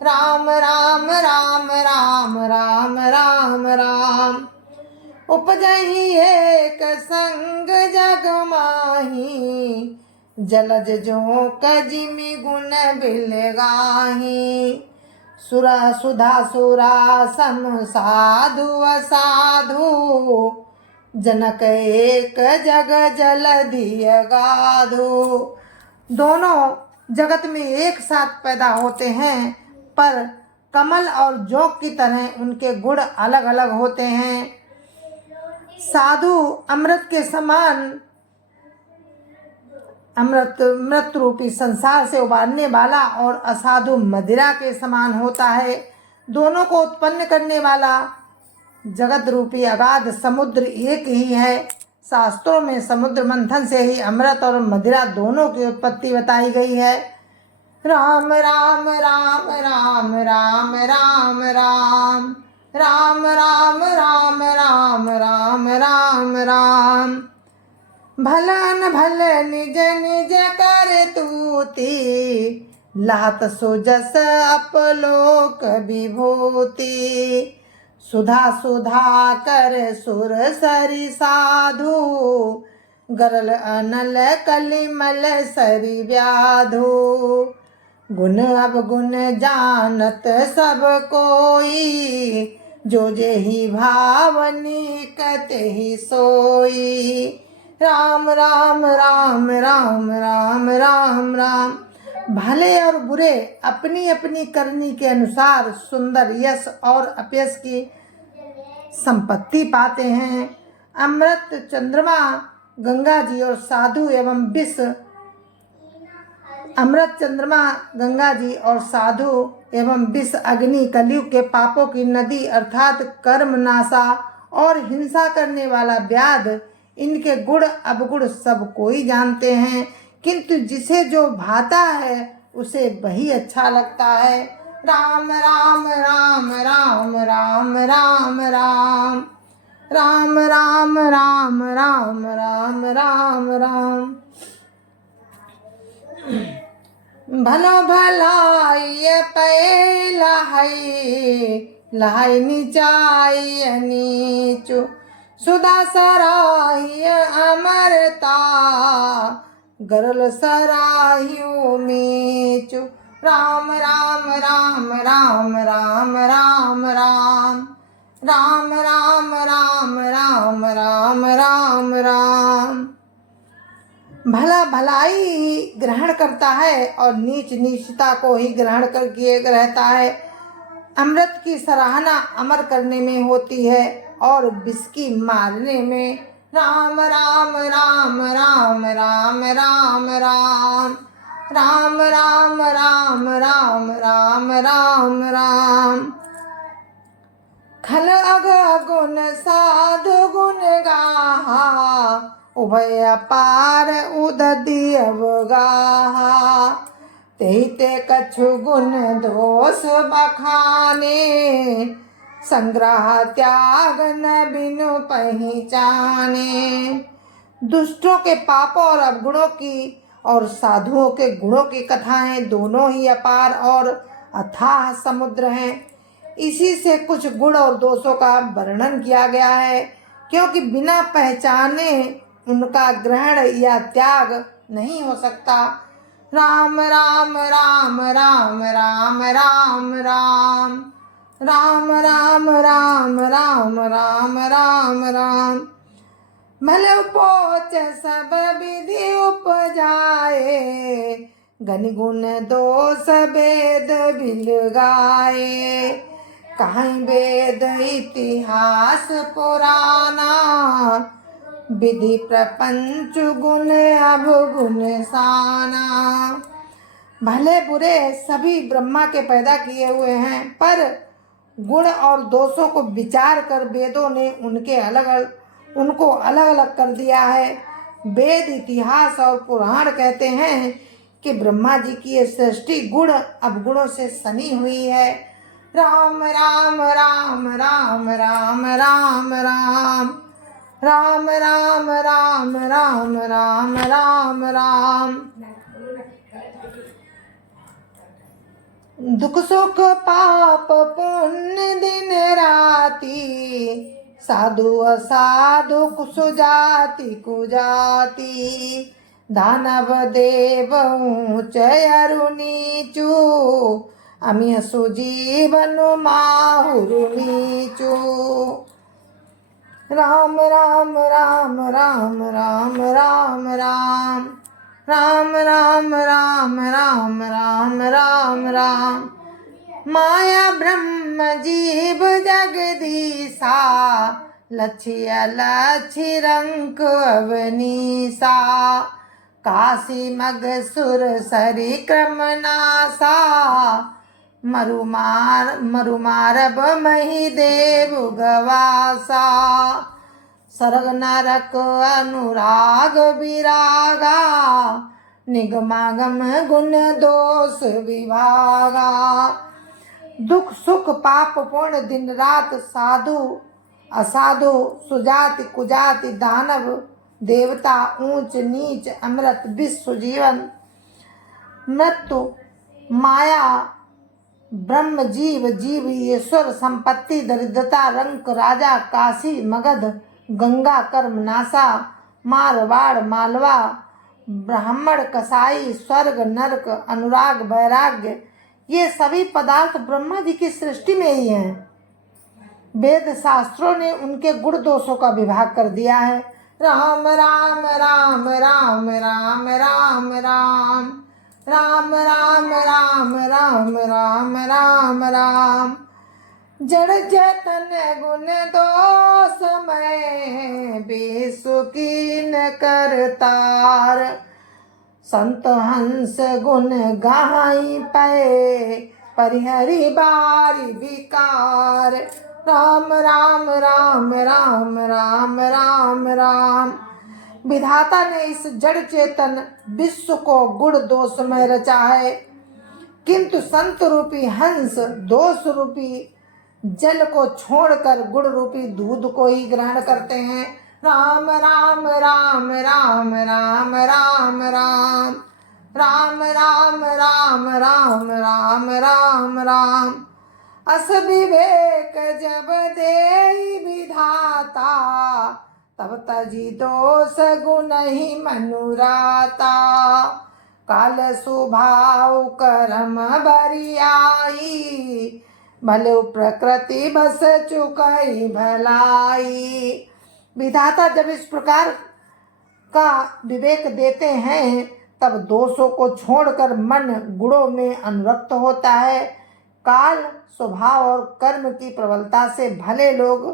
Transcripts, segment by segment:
राम राम राम राम राम राम राम। उपजहि एक संग जग माही, जलज जो कजिमि गुण बिलगाही। सुरा सुधा सुरा सम साधु असाधु, जनक एक जग जलधि अगाधु। दोनों जगत में एक साथ पैदा होते हैं, पर कमल और जोंक की तरह उनके गुण अलग अलग होते हैं। साधु अमृत के समान, मृत रूपी संसार से उबारने वाला, और असाधु मदिरा के समान होता है। दोनों को उत्पन्न करने वाला जगत रूपी अगाध समुद्र एक ही है। शास्त्रों में समुद्र मंथन से ही अमृत और मदिरा दोनों की उत्पत्ति बताई गई है। राम राम राम राम राम राम राम राम राम राम राम राम राम राम। भलन भल निज निज कर तूती, लात सो जस अपलोक विभूति। सुधा सुधा कर सुर सरि साधु, गरल अनल कलिमल सरि व्याधु। गुण अवगुण जानत सब कोई, जो जेहि भावनी कते ही सोई। राम राम राम राम राम राम राम। भले और बुरे अपनी अपनी करनी के अनुसार सुंदर यश और अपयश की संपत्ति पाते हैं। अमृत चंद्रमा गंगा जी और साधु एवं विष, अमृत चंद्रमा गंगा जी और साधु एवं विष अग्नि कलयुग के पापों की नदी अर्थात कर्म नाशा और हिंसा करने वाला व्याध, इनके गुण अवगुण सब कोई जानते हैं, किंतु जिसे जो भाता है उसे वही अच्छा लगता है। राम राम राम राम राम राम राम राम राम राम राम राम राम राम। भलो भलाई पै लहाई, लहाई नीचाई नीचु। सुधा सराही अमरता, गरल सराहियो मीचु। राम राम राम राम राम राम राम राम राम राम राम राम राम राम। भला भलाई ग्रहण करता है और नीच नीचता को ही ग्रहण कर किए रहता है। अमृत की सराहना अमर करने में होती है और विष की मारने में। राम राम राम राम राम राम राम राम राम राम राम राम राम राम। खल अग गुण साधु गुण गाहा, उभय अपार उदधि अवगाहा। तेहि ते कछु गुण दोष बखाने, संग्रह त्याग न बिनु पहचाने। दुष्टों के पापों और अवगुणों की और साधुओं के गुणों की कथाएं दोनों ही अपार और अथाह समुद्र हैं। इसी से कुछ गुण और दोषों का वर्णन किया गया है, क्योंकि बिना पहचाने उनका ग्रहण या त्याग नहीं हो सकता। राम राम राम राम राम राम राम राम राम राम राम राम राम राम। भले उपोच सब विधि उपजाए, गनि गुण दोष वेद बिलगाए। कहीं वेद इतिहास पुराना, विधि प्रपंच गुण अवगुण साना। भले बुरे सभी ब्रह्मा के पैदा किए हुए हैं, पर गुण और दोषों को विचार कर वेदों ने उनको अलग अलग कर दिया है। वेद इतिहास और पुराण कहते हैं कि ब्रह्मा जी की ये सृष्टि गुण अवगुणों से सनी हुई है। राम राम राम राम राम राम राम राम राम राम राम राम राम राम। दुख सुख पाप पुण्य दिन राति, साधु असाधु सुजाति कुजाति, दानव देव ऊंच अरु नीचू, अमिय सुजीवन माहुरु नीचू। राम राम राम राम राम राम राम राम राम राम राम राम राम राम। माया ब्रह्म जीव जगदीसा, लक्ष्य लक्ष्य रंक अवनीसा, काशी मग सुर सरी क्रम नासा, मरुमारब मही देव गवासा, सर्ग नरक अनुराग विरागा, निगमागम गुण दोष विभागा। दुख सुख पाप पुण्य दिन रात, साधु असाधु सुजाति कुजाति, दानव देवता ऊंच नीच, अमृत विश्व जीवन, मृत्यु माया ब्रह्म जीव जीव ईश्वर, संपत्ति दरिद्रता रंक राजा, काशी मगध गंगा कर्म नासा, मारवाड़ मालवा ब्राह्मण कसाई, स्वर्ग नरक अनुराग वैराग्य, ये सभी पदार्थ ब्रह्मा जी की सृष्टि में ही हैं। वेद शास्त्रों ने उनके गुण दोषों का विभाग कर दिया है। राम राम राम राम राम राम राम राम राम राम राम राम राम राम। जड़ चेतन गुण दोष में, बेसुकीन करतार, संत हंस गुण गाई पे, परिहरि बारी विकार। राम राम राम राम राम राम राम। विधाता ने इस जड़ चेतन विश्व को गुण दोष में रचा है, किंतु संत रूपी हंस दोष रूपी जल को छोड़कर गुण रूपी दूध को ही ग्रहण करते हैं। राम राम राम राम राम राम राम राम राम राम राम राम राम राम। अस विवेक जब देई विधाता, तब तजी दोष गुण ही मनुराता। काल स्वभाव कर्म बरियाई, भले प्रकृति बस चुकई भलाई। विधाता जब इस प्रकार का विवेक देते हैं, तब दोषों को छोड़कर मन गुणों में अनुरक्त होता है। काल स्वभाव और कर्म की प्रबलता से भले लोग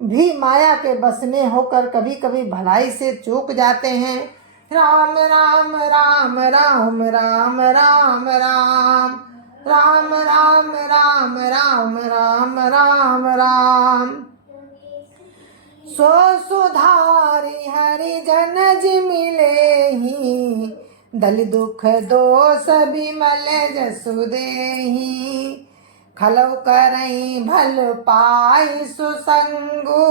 भी माया के बस में होकर कभी कभी भलाई से चूक जाते हैं। राम राम राम राम राम राम राम राम राम राम राम राम राम राम। सो सुधारी हरि जन जी मिले ही, दल दुख दोष बिमल जसु देहि। खलव करई भल पाई सुसंगु,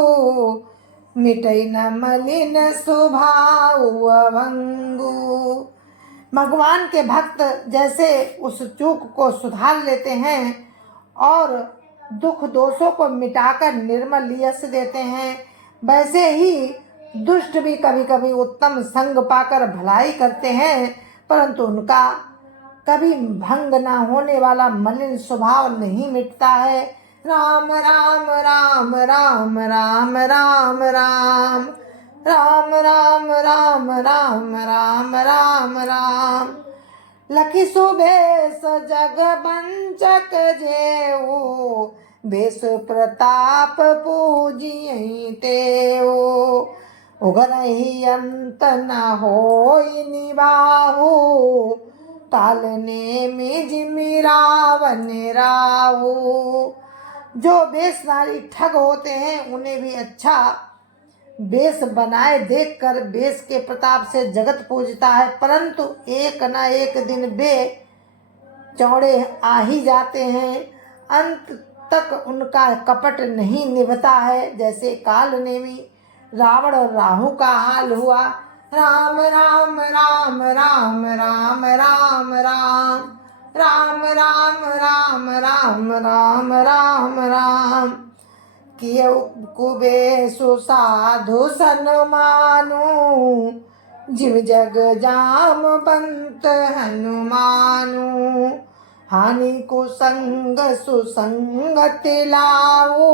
मिटई न मलिन स्वभाव अभंगु। भगवान के भक्त जैसे उस चूक को सुधार लेते हैं और दुख दोषों को मिटाकर निर्मल यश देते हैं, वैसे ही दुष्ट भी कभी कभी उत्तम संग पाकर भलाई करते हैं, परंतु उनका कभी भंग न होने वाला मलिन स्वभाव नहीं मिटता है। राम राम राम राम राम राम राम राम राम राम राम राम राम राम। लखी सुबेश जग बंचक जेऊ, बेस प्रताप पूजियहि तेऊ। उगरहि अंत न होई निबाहु, टालने में जिमि रावण राहु। जो बेशनारी ठग होते हैं, उन्हें भी अच्छा बेश बनाए देखकर बेश के प्रताप से जगत पूजता है, परंतु एक न एक दिन वे चौड़े आ ही जाते हैं। अंत तक उनका कपट नहीं निभता है, जैसे काल नेमी रावण और राहु का हाल हुआ। राम राम राम राम राम राम राम राम राम राम राम राम राम राम। कियो कुबे सुसाधु सन्मानु, जिव जग जाम बंत हनुमानु। हानि कुसंग सुसंगति लाओ,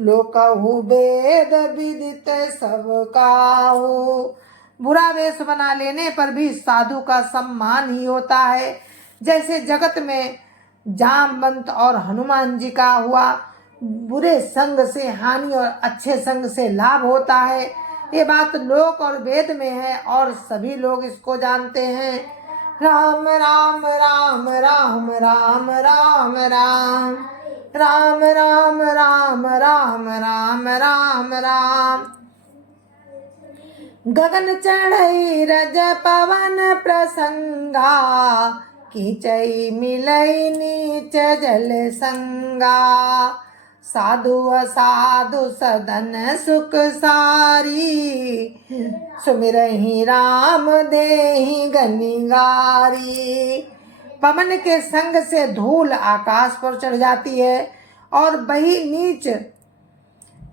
लोकहु वेद विदित सब काहू। बुरा वेश बना लेने पर भी साधु का सम्मान ही होता है। जैसे जगत में जामवंत और हनुमान जी का हुआ, बुरे संग से हानि और अच्छे संग से लाभ होता है। ये बात लोक और वेद में है और सभी लोग इसको जानते हैं। राम राम राम राम राम राम राम राम राम राम राम राम राम राम। गगन चढ़ई रज पवन प्रसंगा, कीचई मिलई नीच जल संगा। साधु असाधु सदन सुख सारी, सुमिरहि राम देहि गनिगारी। पवन के संग से धूल आकाश पर चढ़ जाती है और वही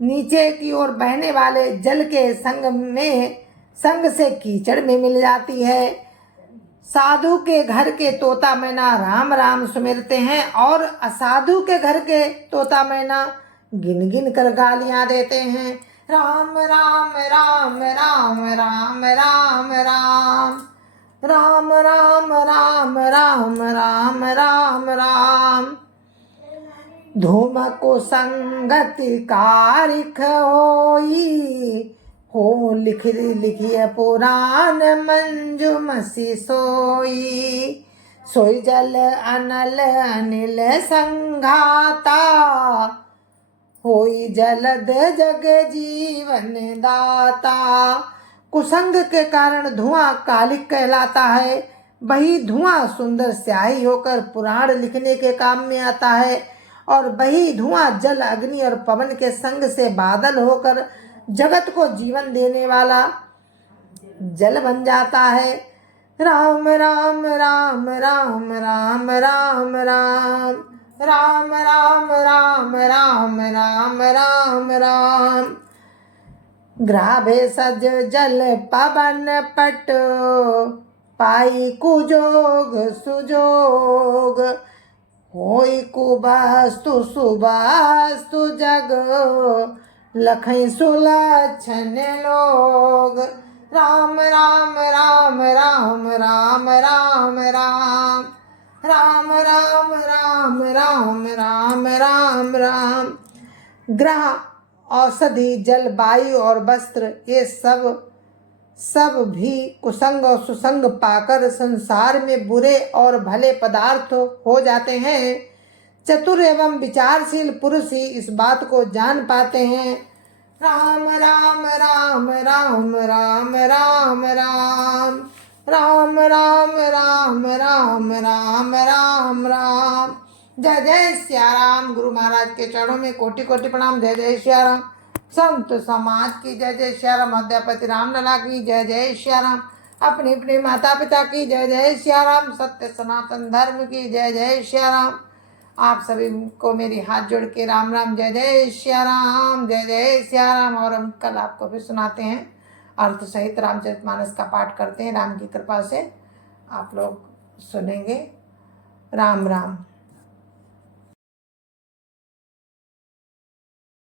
नीचे की ओर बहने वाले जल के संग से कीचड़ में मिल जाती है। साधु के घर के तोता मैना राम राम सुमिरते हैं और असाधु के घर के तोता मैना गिन गिन कर गालियां देते हैं। राम राम राम राम राम राम राम राम राम राम राम राम राम राम। धूम कुसंगति कारिख होई, हो लिखिए पुराण मंजू मसी सोई। सोई जल अनल अनिल संघाता, होई जलद जग जीवन दाता। कुसंग के कारण धुआं कालिक कहलाता है। वही धुआं सुंदर स्याही होकर पुराण लिखने के काम में आता है और वही धुआं जल अग्नि और पवन के संग से बादल होकर जगत को जीवन देने वाला जल बन जाता है। राम राम राम राम राम राम राम राम राम राम राम राम राम राम। ग्राभे सज जल पवन पट, पाई कुजोग सुजोग। होई कुबस्तु सुबस्तु जग, लखई सुलक्षण लोग। राम राम राम राम राम राम राम राम राम राम राम राम राम राम। ग्रह, औषधि, जल, वायु और वस्त्र, ये सब भी कुसंग और सुसंग पाकर संसार में बुरे और भले पदार्थ हो जाते हैं। चतुर एवं विचारशील पुरुष ही इस बात को जान पाते हैं। राम राम राम राम राम राम राम राम राम राम राम राम राम राम। जय जय सिया राम। गुरु महाराज के चरणों में कोटि कोटि प्रणाम। जय जय सिया राम। संत समाज की जय जय सिया राम। अध्यापति रामलला की जय जय सिया राम। अपने अपने माता पिता की जय जय सिया राम। सत्य सनातन धर्म की जय जय सिया राम। आप सभी को मेरी हाथ जोड़ के राम राम। जय जय सिया राम। जय जय सिया राम। और हम कल आपको भी सुनाते हैं, अर्थ सहित रामचरितमानस का पाठ करते हैं। राम की कृपा से आप लोग सुनेंगे। राम राम।